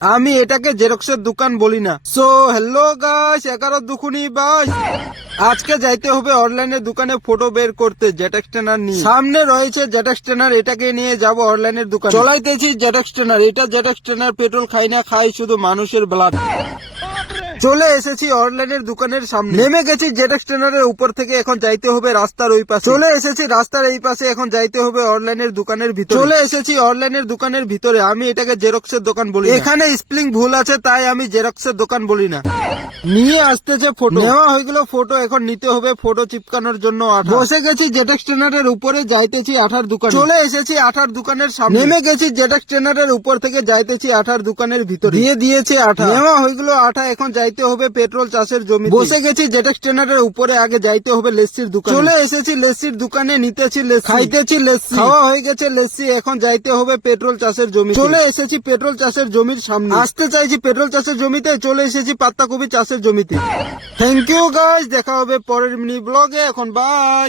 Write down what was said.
আমি এটাকে জেরক্সের দোকান বলি না। সো হ্যালো গাইস, 11 দুখুনি বাস। আজকে যাইতে হবে অনলাইনের দোকানে ফটো বের করতে জেটেক্স টেনার নিয়ে। সামনে রয়েছে জেটেক্স টেনার, এটাকে নিয়ে যাব অনলাইনের দোকানে। চলাইতেছি জেটেক্স টেনার। এটা জেটেক্স টেনার পেট্রোল খাই না, খাই শুধু মানুষের ব্লাড। চলে এসেছি অনলাইনের দোকানের সামনে, নেমে গেছি জেটেক্স টেনারের উপর থেকে। এখন যাইতে হবে রাস্তার ওই পাশে। চলে এসেছি রাস্তার এই পাশে, এখন যাইতে হবে অনলাইনের দোকানের ভিতরে। চলে এসেছি অনলাইনের দোকানের ভিতরে। আমি এটাকে জেরক্সের দোকান বলি না। এখানে স্পেলিং ভুল আছে, তাই আমি জেরক্সের দোকান বলি না। নিয়ে আসতেছে ফটো, নেওয়া হয়ে গেল ফটো। এখন নিতে হবে ফটো চিপকানোর জন্য আঠা। বসে গেছি জেটেক্স টেনারের উপরে, যাইতেছি আঠার দোকান। চলে এসেছি আঠার দোকানের সামনে, নেমে গেছি জেটেক্স টেনারের উপর থেকে, যাইতেছি আঠার দোকানের ভিতরে। দিয়ে দিয়েছে আঠা, নেওয়া হয়ে গেল আঠা। এখন যাইতে হবে পেট্রোল চাষের জমি। বসে গেছি জেটেক্স টেনারের উপরে, আগে যাইতে হবে লেসির দোকানে। চলে এসেছি লেসির দোকানে, নিতেছি লেসি, খাইতেছি লেসি। খাওয়া হয়ে গেছে লেসি। এখন যাইতে হবে পেট্রোল চাষের জমি। চলে এসেছি পেট্রোল চাষের জমির সামনে, আসতে চাইছি পেট্রোল চাষের জমিতে। চলে এসেছি পাত্তাকপি চাষের জমিতে। থ্যাংক ইউ গাইস, দেখা হবে পরের মিনি ব্লগে। এখন বাই।